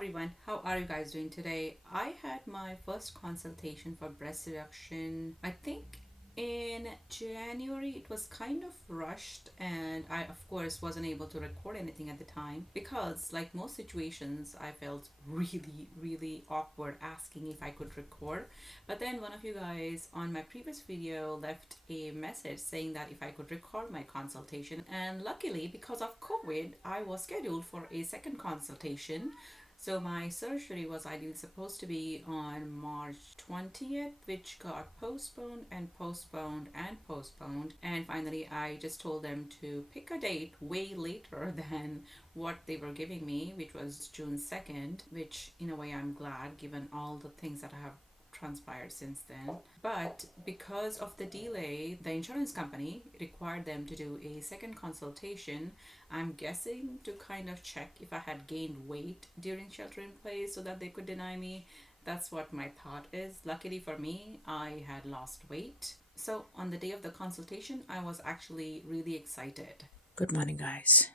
everyone, how are you guys doing today? I had my first consultation for breast reduction, I think in January. It was kind of rushed, and I, of course, wasn't able to record anything at the time because, like most situations, I felt really awkward asking if I could record. But then one of you guys on my previous video left a message saying that if I could record my consultation, and luckily, because of COVID, I was scheduled for a second consultation. So my surgery was ideally supposed to be on March 20th, which got postponed and postponed and postponed. And finally, I just told them to pick a date way later than what they were giving me, which was June 2nd, which in a way I'm glad given all the things that I have transpired since then. But because of the delay, the insurance company required them to do a second consultation. I'm guessing to kind of check if I had gained weight during shelter in place so that they could deny me. That's what my thought is. Luckily for me, I had lost weight. So on the day of the consultation, I was actually really excited. Good morning, guys.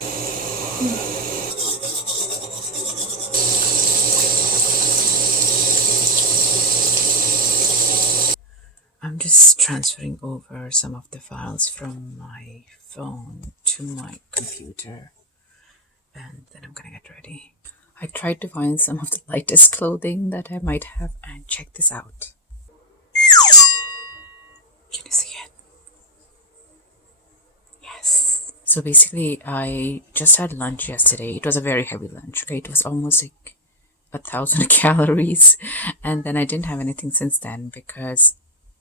I'm just transferring over some of the files from my phone to my computer, and then I'm gonna get ready. I tried to find some of the lightest clothing that I might have, and check this out. Can you see it? Yes. So basically, I just had lunch yesterday. It was a very heavy lunch. Okay, it was almost like 1,000 calories, and then I didn't have anything since then because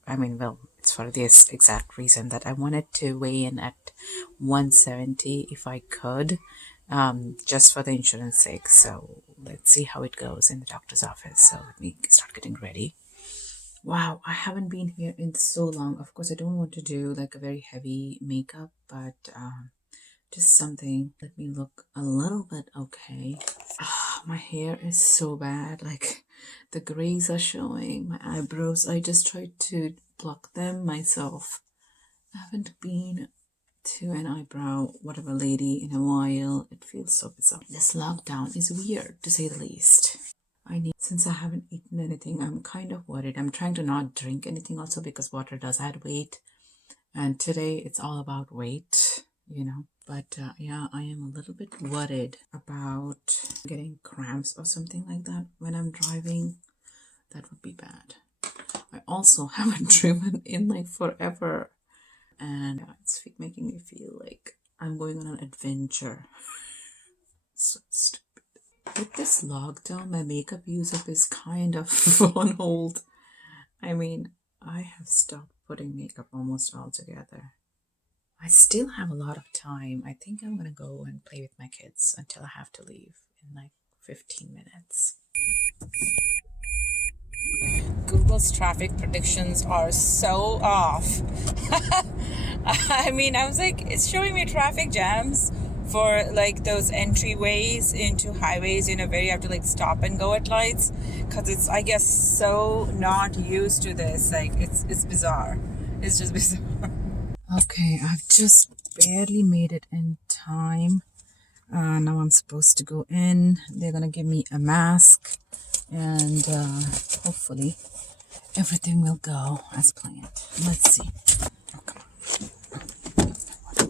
it's for this exact reason that I wanted to weigh in at 170 if I could, just for the insurance sake. So let's see how it goes in the doctor's office. So let me start getting ready. Wow, I haven't been here in so long. Of course, I don't want to do like a very heavy makeup, but just something. Let me look a little bit okay. My hair is so bad. Like the grays are showing. My eyebrows, I just tried to pluck them myself. I haven't been to an eyebrow whatever lady in a while. It feels so bizarre. This lockdown is weird to say the least. Since I haven't eaten anything, I'm kind of worried. I'm trying to not drink anything also because water does add weight. And today it's all about weight, But yeah, I am a little bit worried about getting cramps or something like that when I'm driving. That would be bad. I also haven't driven in like forever, and it's making me feel like I'm going on an adventure. So stupid. With this lockdown, my makeup use up is kind of on hold. I have stopped putting makeup almost altogether. I still have a lot of time. I think I'm gonna go and play with my kids until I have to leave in like 15 minutes. Google's traffic predictions are so off. I was like, it's showing me traffic jams for like those entryways into highways, where you have to like stop and go at lights, because it's, I guess, so not used to this. Like it's bizarre. It's just bizarre. Okay, I've just barely made it in time. Now I'm supposed to go in. They're gonna give me a mask, and hopefully everything will go as planned. Let's see. Oh, come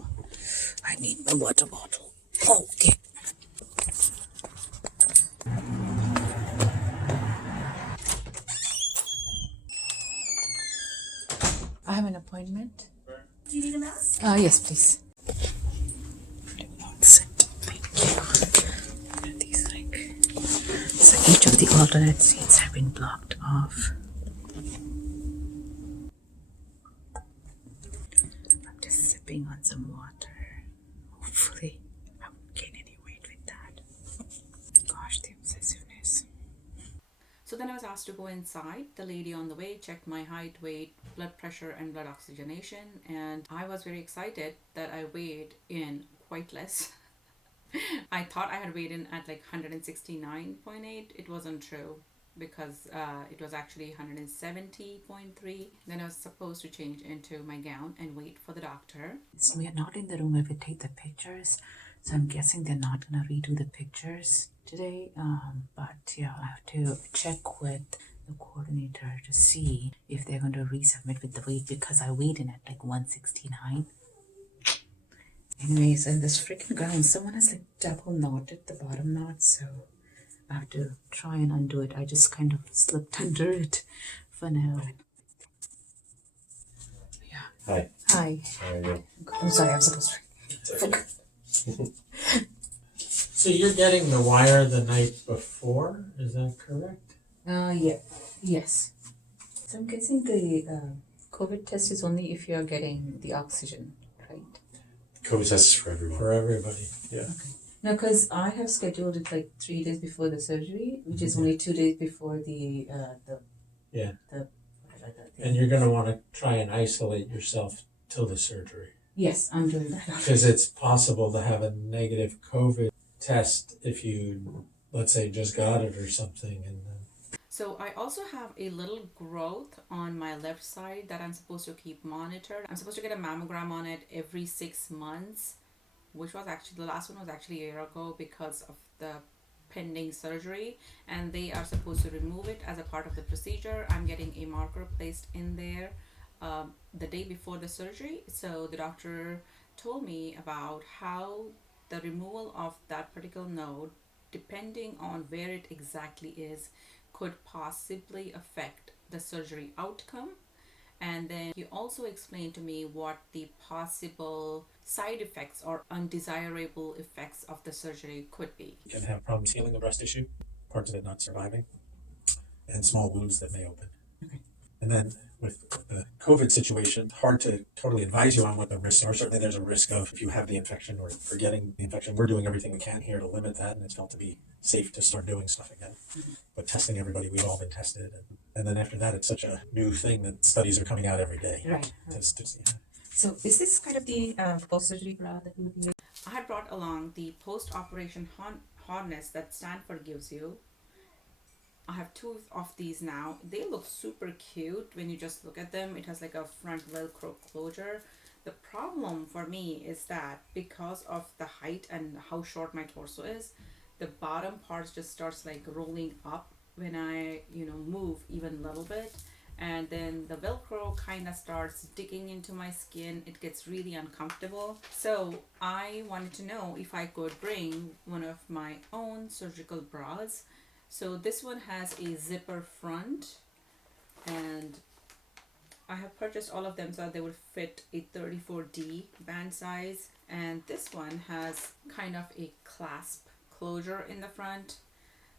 on. I need my water bottle. Okay. I have an appointment. Do you need a mask? Yes, please. Thank you. These so each of the alternate seats have been blocked off. I'm just sipping on some water. Hopefully, I won't gain any weight with that. Gosh, the obsessiveness. So then I was asked to go inside. The lady on the way checked my height, weight, blood pressure, and blood oxygenation, and I was very excited that I weighed in quite less. I thought I had weighed in at like 169.8. It wasn't true because it was actually 170.3. Then I was supposed to change into my gown and wait for the doctor. So we are not in the room where we take the pictures. So I'm guessing they're not gonna redo the pictures today. But yeah, I have to check with the coordinator to see if they're going to resubmit with the weight because I weighed in at like 169. Anyways, and this freaking gown, someone has like double knotted the bottom knot, so I have to try and undo it. I just kind of slipped under it for now. Yeah. Hi. Hi. How are you? I'm sorry, I'm supposed to. So you're getting the wire the night before, is that correct? Yeah. Yes. So I'm guessing the COVID test is only if you're getting the oxygen, right? COVID test is for everyone. For everybody. Yeah. Okay. No, because I have scheduled it like 3 days before the surgery, which is only 2 days before the Yeah. the And you're gonna wanna try and isolate yourself till the surgery. Yes, I'm doing that. Because it's possible to have a negative COVID test if you, let's say, just got it or something and then. So I also have a little growth on my left side that I'm supposed to keep monitored. I'm supposed to get a mammogram on it every 6 months, which was actually, the last one was actually a year ago because of the pending surgery, and they are supposed to remove it as a part of the procedure. I'm getting a marker placed in there the day before the surgery. So the doctor told me about how the removal of that particular node, depending on where it exactly is, could possibly affect the surgery outcome. And then he also explained to me what the possible side effects or undesirable effects of the surgery could be. You can have problems healing the breast tissue, parts of it not surviving, and small wounds that may open. Okay. And then with the COVID situation, hard to totally advise you on what the risks are. Certainly there's a risk of if you have the infection or getting the infection. We're doing everything we can here to limit that, and it's felt to be safe to start doing stuff again. But testing everybody, we've all been tested. And then after that, it's such a new thing that studies are coming out every day. Right. So is this kind of the post-surgery bra that you would use? I had brought along the post-operation harness that Stanford gives you. I have 2 of these now. They look super cute when you just look at them. It has like a front Velcro closure. The problem for me is that because of the height and how short my torso is, the bottom part just starts like rolling up when I, move even a little bit. And then the Velcro kind of starts digging into my skin. It gets really uncomfortable. So I wanted to know if I could bring one of my own surgical bras. So this one has a zipper front, and I have purchased all of them so they would fit a 34D band size. And this one has kind of a clasp closure in the front.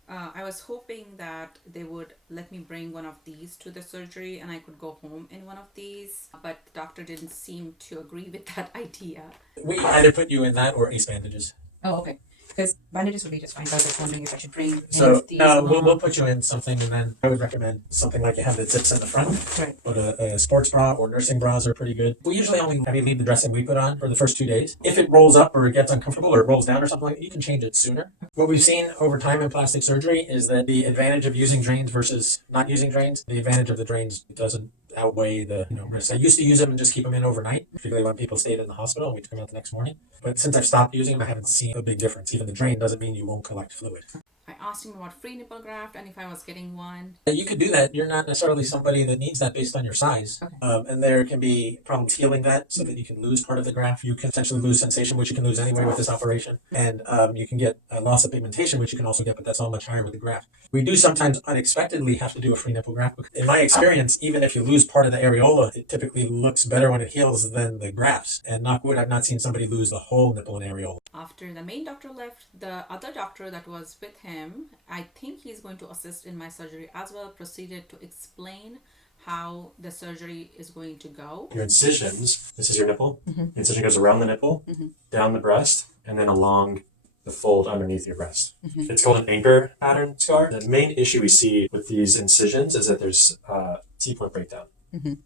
I was hoping that they would let me bring one of these to the surgery and I could go home in one of these, but the doctor didn't seem to agree with that idea. We either put you in that or ace bandages. Oh, okay. Because bandages would be just fine. But I was just wondering if I should bring So these. we'll put you in something, and then I would recommend something like you have that zips in the front. Right. But a sports bra or nursing bras are pretty good. We usually only have you leave the dressing we put on for the first 2 days. If it rolls up or it gets uncomfortable or it rolls down or something like that, you can change it sooner. What we've seen over time in plastic surgery is that the advantage of using drains versus not using drains, the advantage of the drains doesn't outweigh the risk. I used to use them and just keep them in overnight, particularly when people stayed in the hospital and we took them out the next morning. But since I've stopped using them, I haven't seen a big difference. Even the drain doesn't mean you won't collect fluid. I asked him about free nipple graft and if I was getting one. You could do that. You're not necessarily somebody that needs that based on your size. Okay. And there can be problems healing that so that you can lose part of the graft. You can essentially lose sensation, which you can lose anyway with this operation. And you can get a loss of pigmentation, which you can also get, but that's all much higher with the graft. We do sometimes unexpectedly have to do a free nipple graft. In my experience, even if you lose part of the areola, it typically looks better when it heals than the grafts. And knock wood, I've not seen somebody lose the whole nipple and areola. After the main doctor left, the other doctor that was with him, I think he's going to assist in my surgery as well, proceeded to explain how the surgery is going to go. Your incisions, this is your nipple. The incision goes around the nipple, down the breast, and then along the fold underneath your breast. It's called an anchor pattern scar. The main issue we see with these incisions is that there's T-point breakdown.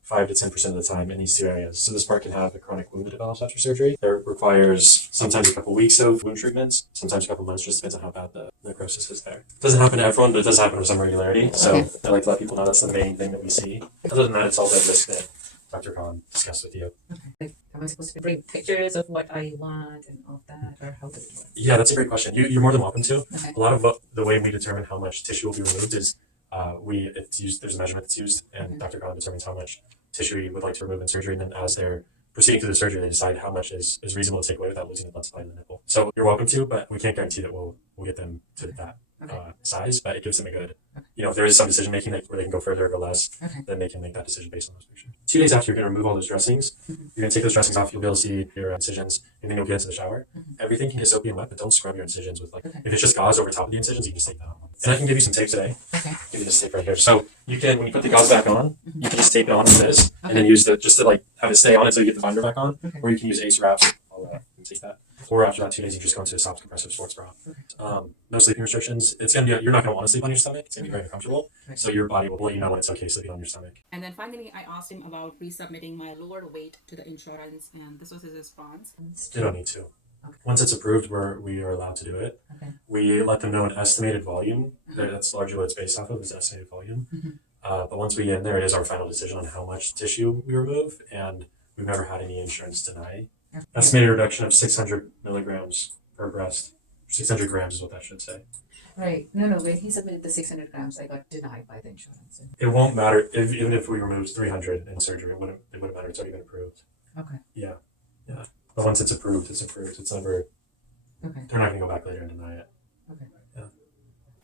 5 to 10% of the time in these 2 areas. So this part can have a chronic wound that develops after surgery. It requires sometimes a couple weeks of wound treatments, sometimes a couple months, just depends on how bad the necrosis is there. It doesn't happen to everyone, but it does happen with some regularity. So I like to let people know that's the main thing that we see. Other than that, it's all dead risk there. Dr. Khan discuss with you. Like, am I supposed to bring pictures of what I want and all that, or how does it work? Yeah, that's a great question. You're more than welcome to. Okay. A lot of the way we determine how much tissue will be removed is it's used. There's a measurement that's used, and Dr. Khan determines how much tissue he would like to remove in surgery, and then as they're proceeding through the surgery, they decide how much is reasonable to take away without losing the blood supply in the nipple. So you're welcome to, but we can't guarantee that we'll get them to that size. But it gives them a good, if there is some decision making where they can go further or go less, then they can make that decision based on those pictures. 2 days after you're going to remove all those dressings, you're going to take those dressings off. You'll be able to see your incisions, and then you'll get into the shower. Everything can get soapy and wet, but don't scrub your incisions with if it's just gauze over top of the incisions, you can just take that off. And I can give you some tape today. Okay. Give you this tape right here. So you can, when you put the gauze back on, you can just tape it on like this, and then use just to have it stay on until you get the binder back on. Or you can use Ace wraps. I'll take that. Or after that 2 days, you just go into a soft compressive sports bra. No sleeping restrictions. It's gonna be you're not gonna want to sleep on your stomach. It's gonna be very uncomfortable. So your body will let you know when it's okay sleeping on your stomach. And then finally, I asked him about resubmitting my lower weight to the insurance, and this was his response. You don't need to. Once it's approved, we are allowed to do it. We let them know an estimated volume. That's largely what it's based off of, is estimated volume. But once we get in there, it is our final decision on how much tissue we remove, and we've never had any insurance deny. Estimated reduction of 600 milligrams per breast. 600 grams is what that should say. Right. No. When he submitted the 600 grams, I got denied by the insurance. It won't matter even if we removed 300 in surgery. It wouldn't matter. It's already been approved. Okay. Yeah. But once it's approved, it's approved. It's never. Okay. They're not going to go back later and deny it. Okay. Yeah.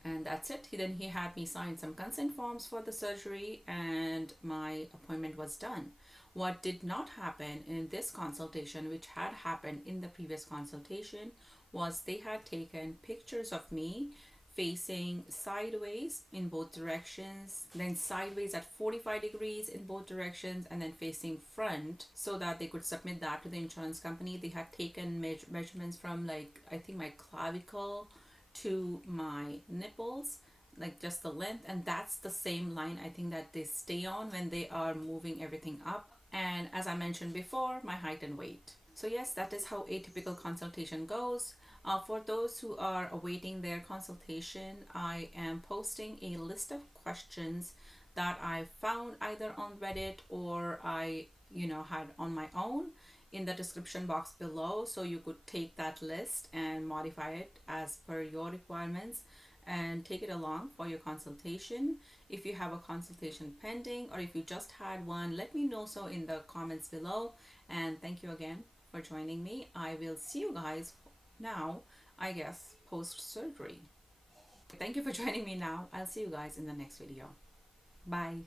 And that's it. Then he had me sign some consent forms for the surgery, and my appointment was done. What did not happen in this consultation, which had happened in the previous consultation, was they had taken pictures of me facing sideways in both directions, then sideways at 45 degrees in both directions, and then facing front, so that they could submit that to the insurance company. They had taken measurements from I think my clavicle to my nipples, just the length, and that's the same line I think that they stay on when they are moving everything up. And as I mentioned before, my height and weight. So yes, that is how a typical consultation goes. For those who are awaiting their consultation, I am posting a list of questions that I found either on Reddit or I had on my own in the description box below, so you could take that list and modify it as per your requirements and take it along for your consultation. If you have a consultation pending, or if you just had one, let me know so in the comments below. And thank you again for joining me. I will see you guys now, I guess, post-surgery. Thank you for joining me now. I'll see you guys in the next video. Bye.